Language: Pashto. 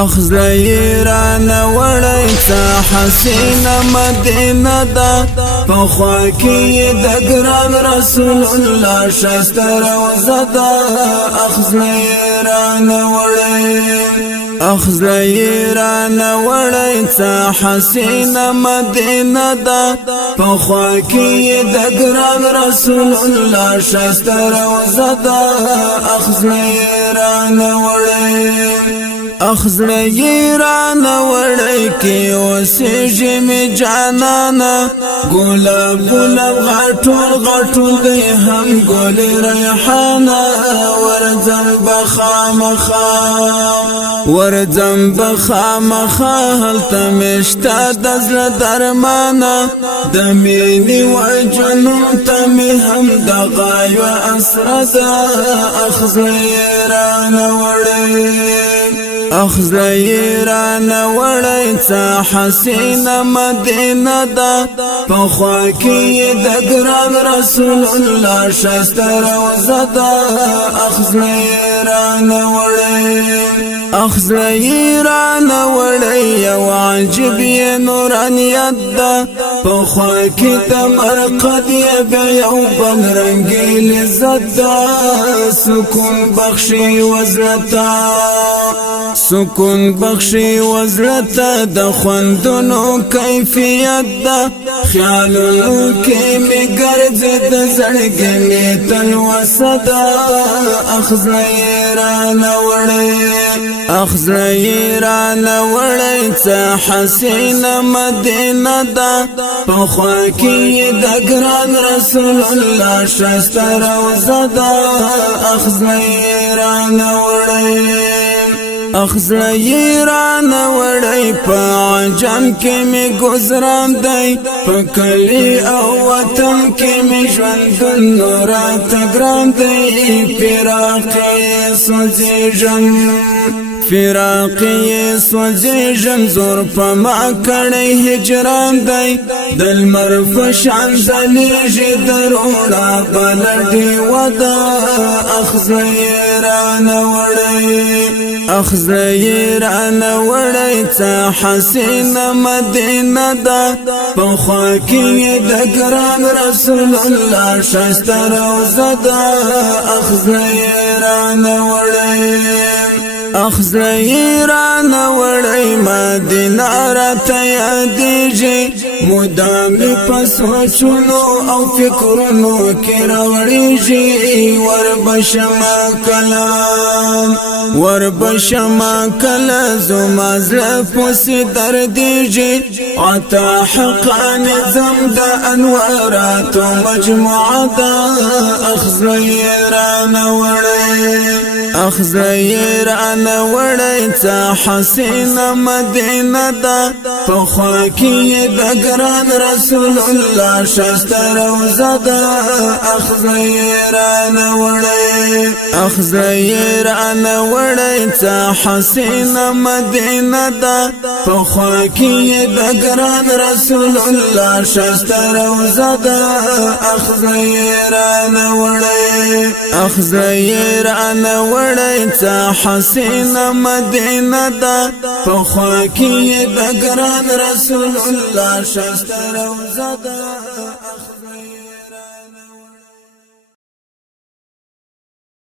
اخزلی رانه وړی څه حسینه مدینه ده په خوا کې د ګران رسول الله ښایسته روضه ده اخزلی رانه وړی څه حسینه مدینه ده په خوا کې د ګران رسول الله ښایسته روضه ده اخزلی رانه وړی اخزلی رانه وړی کې اوسېږي مې جانانه ګلاب ګلاب غټول دی هم ګل ریحانه ورځم بخامخا هلته مشته د زړه درمانه د مینې وجنون ته مې هم د غایو اسره ده اخزلی رانه وړی څه حسینه مدینه ده په خوا کې د ګران رسول الله ښایسته روضه ده اخزلی رانه وړی یو عجیب یې نورانیت ده په خوا کې د مرقد یې بیا یو بل رنګي لذت ده سکون بخشي وزلتا د خوندونو کیفیت ده خیالونو کې می ګرځي د زړګي می تلوسه ده اخزلی رانه وړی څه حسینه مدینه ده په خوا کې د ګران رسول الله ښایسته روضه ده اخزلی رانه وړی په عجم کې می گذران دی په کلی او وطن کې می ژوندون راته ګران دی فراقی سوځېږم زور په ما کړی هجران دی د لمر په شان ځلیږي د روڼا بله ډیوه ده اخزلی رانه وړی څه حسینه مدینه ده په خوا کې د ګران رسول الله ښایسته روضه ده اخزلی رانه وړی مدینه راته یادېږي مدامي په سوچونو او فکرونو کې راوړېږي وربشما کله زما زړه پسې دردېږي عطا حقان نظم د انواراتو مجموعه ده اخزلی رانه وړی څه حسینه مدینه ده په خوا کې د ګران رسول الله ښایسته روضه ده اخزلی رانه وړی څه حسینه مدینه ده په خوا کې د ګران رسول الله ښایسته روضه ده اخزلی رانه وړی څه حسینه مدینه ده په خوا کې د ګران رسول الله ښایسته روضه ده